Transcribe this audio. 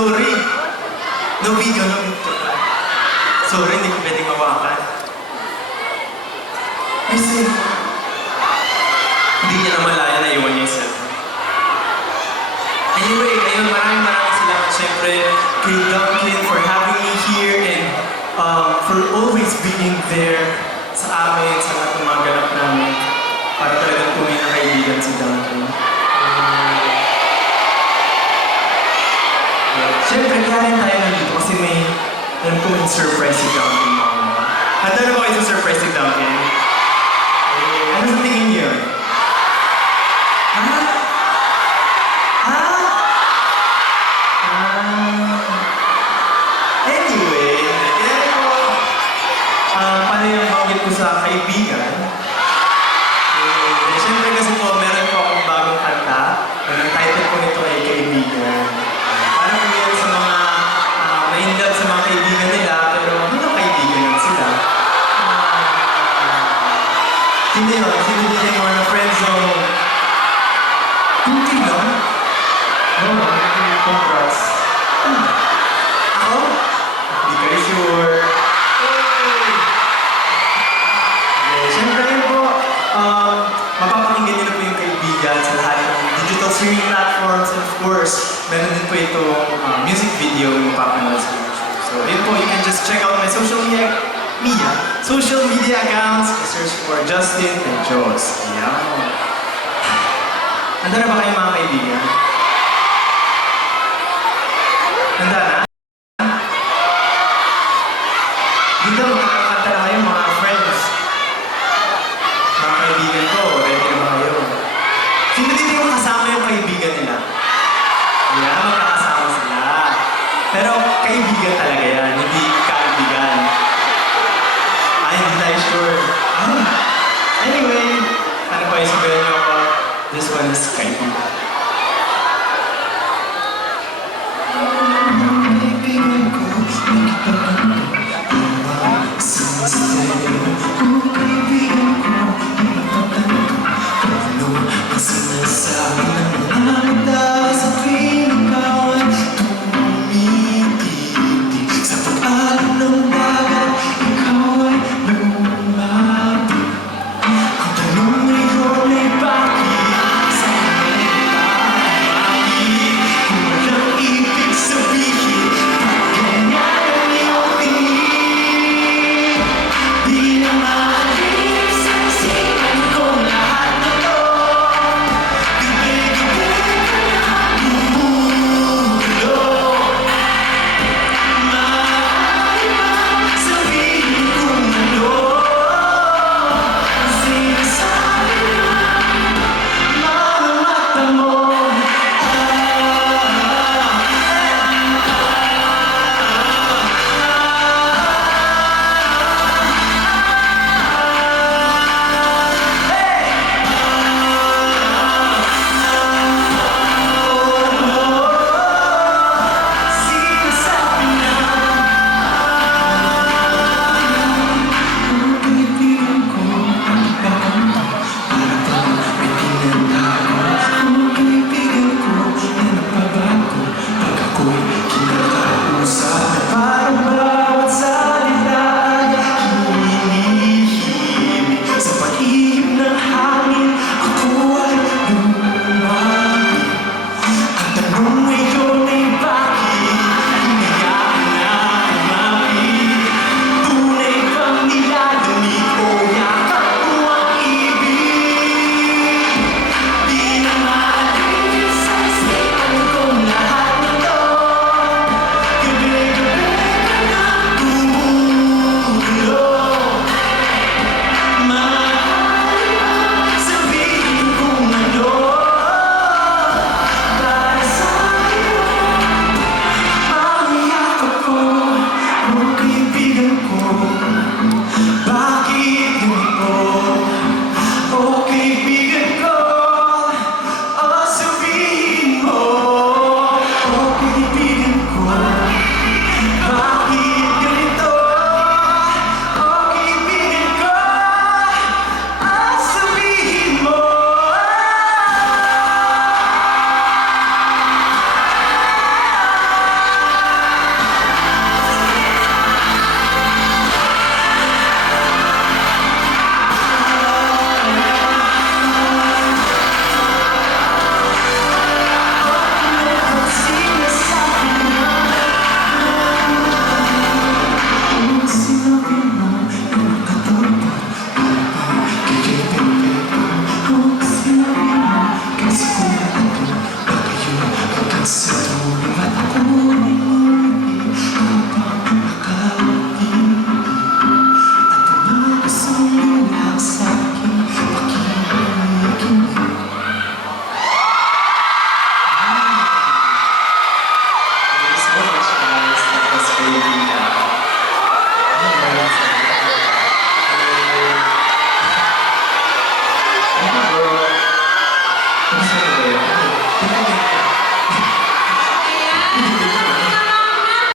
sorry. No video, no video. Sorry, hindi ko pwedeng hawakan. Kasi, hindi niya na malaya na iwan niya yung cellphone. Anyway, ayun, maraming salamat syempre kay Duncan for having me here and for always being there sa amin, sa lahat ng mga ganap namin. Para talagang tunay na kaibigan si Duncan. Siyempre, kaya rin tayo nandito kasi alam ko may surprise si Duncan. Handa na ba kayo sa surprise si Duncan? Ano sa tingin niyo? Ha? Ha? Anyway, kaya ko, paano yung banggit ko sa kaibigan? Siyempre kasi po, meron po akong bagong kanta. Ang title po nito ay Kaibigan. Parang yun sa mga na-in-love sa mga kaibigan nila, pero hindi na kaibigan lang sila. Hindi yun, sinunod yung mga friend zone. Hindi lang. Oo, congrats. Ako? Hindi kayo sure. Okay, siyempre yun po, mapapakinggan nyo na po yung Kaibigan sa lahat ng digital streaming platforms and of course, meron din po itong music video yung mapapanood sa YouTube. So yun po, you can just check out my social media accounts, search for Justin and Joss. Handa na ba kayo mga kaibigan?